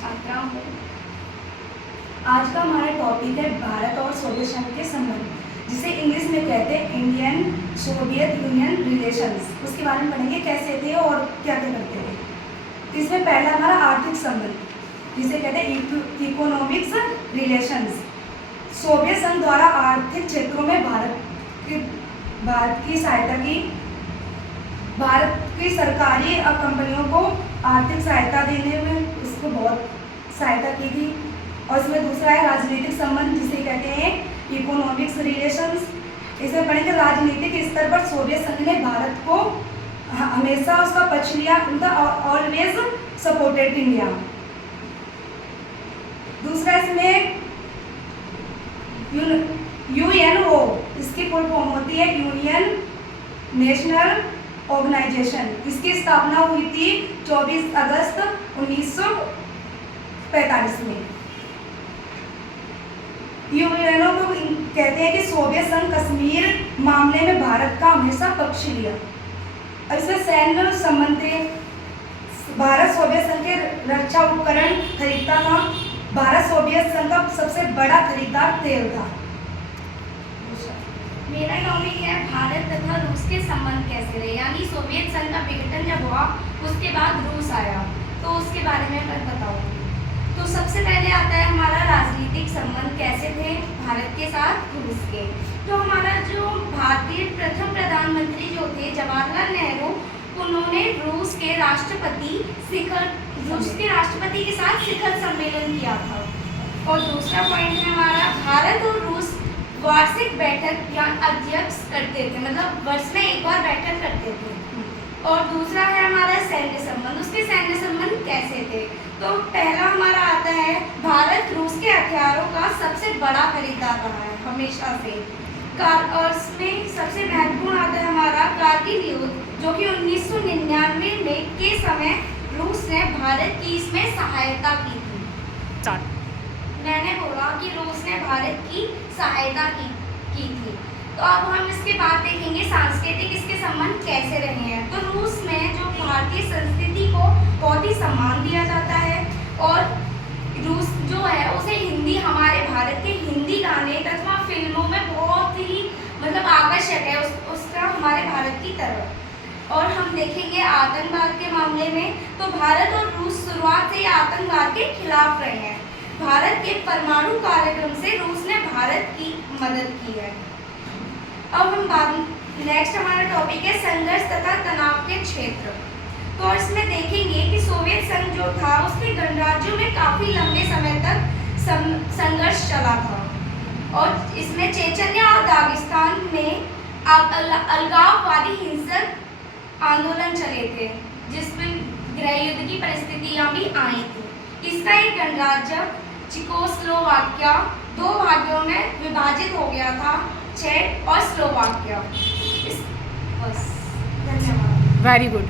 छात्रा हूँ। आज का हमारा टॉपिक है भारत और सोवियत संघ के संबंध, जिसे इंग्लिश में कहते हैं इंडियन सोवियत यूनियन रिलेशंस। उसके बारे में पढ़ेंगे कैसे थे और क्या क्या करते थे। इसमें पहला हमारा आर्थिक संबंध, जिसे कहते हैं इकोनॉमिक्स रिलेशंस। सोवियत संघ द्वारा आर्थिक क्षेत्रों में भारत की सरकारी कंपनियों को आर्थिक सहायता देने में उसको बहुत सहायता की थी। और इसमें दूसरा है राजनीतिक संबंध, जिसे कहते हैं इकोनॉमिक्स रिलेशंस। इसमें पढ़ेंगे राजनीतिक स्तर पर सोवियत संघ ने भारत को हमेशा उसका पक्ष लिया, ऑलवेज सपोर्टेड इंडिया। दूसरा इसमें यूएनओ, इसकी फुल फॉर्म होती है यूनियन नेशनल ऑर्गेनाइजेशन। इसकी स्थापना हुई थी 24 अगस्त 1945 में। यूएनओ को कहते हैं कि सोवियत संघ कश्मीर मामले में भारत का हमेशा पक्ष लिया। अब इसमें सैन्य संबंध थे। भारत सोवियत संघ के रक्षा उपकरण खरीदता था। भारत सोवियत संघ का सबसे बड़ा खरीदार तेल था। मेरा टॉपिक है भारत तथा रूस के संबंध कैसे रहे, यानी सोवियत संघ का विघटन जब हुआ उसके बाद रूस आया, तो उसके बारे में मैं बताऊंगी। तो सबसे पहले आता है हमारा राजनीतिक संबंध कैसे थे भारत के साथ रूस के। तो हमारा जो भारतीय प्रथम प्रधानमंत्री जो थे जवाहरलाल नेहरू, उन्होंने रूस के राष्ट्रपति के साथ शिखर सम्मेलन किया था। और दूसरा पॉइंट है हमारा भारत और रूस वार्षिक बैठक या अध्यक्ष करते थे, मतलब वर्ष में एक बार बैठक करते थे। और दूसरा है हमारा सैन्य संबंध। उसके सैन्य संबंध कैसे थे, तो पहला हमारा आता है भारत रूस के हथियारों का सबसे बड़ा खरीदार रहा है हमेशा से। और इसमें सबसे महत्वपूर्ण आता है हमारा कारगिल युद्ध, जो कि 1999 में के समय रूस ने भारत की इसमें सहायता की थी। मैंने बोला कि रूस ने भारत की सहायता की थी। तो अब हम इसके बाद देखेंगे सांस्कृतिक इसके संबंध कैसे रहे हैं। तो रूस में जो भारतीय संस्कृति को बहुत ही सम्मान दिया जाता है, और रूस जो है उसे हिंदी, हमारे भारत के हिंदी गाने तथा फिल्मों में बहुत ही मतलब आकर्षक है उसका हमारे भारत की तरफ। और हम देखेंगे आतंकवाद के मामले में, तो भारत और रूस शुरुआत से ही आतंकवाद के खिलाफ रहे हैं। भारत के परमाणु कार्यक्रम से रूस ने भारत की मदद की है। अब हम नेक्स्ट हमारा टॉपिक है संघर्ष तथा तनाव के क्षेत्र। तो इसमें देखेंगे कि सोवियत संघ जो था उसके गणराज्यों में काफी लंबे समय तक संघर्ष चला था। और इसमें चेचन्या और दागिस्तान में अलगाववादी हिंसक आंदोलन चले थे, जिसमें गृह युद्ध की परिस्थितियां भी आई थी। इसका एक गणराज्य चेकोस्लोवाकिया दो भागों में विभाजित हो गया था, चेक और स्लोवाकिया। बस, धन्यवाद। Very good.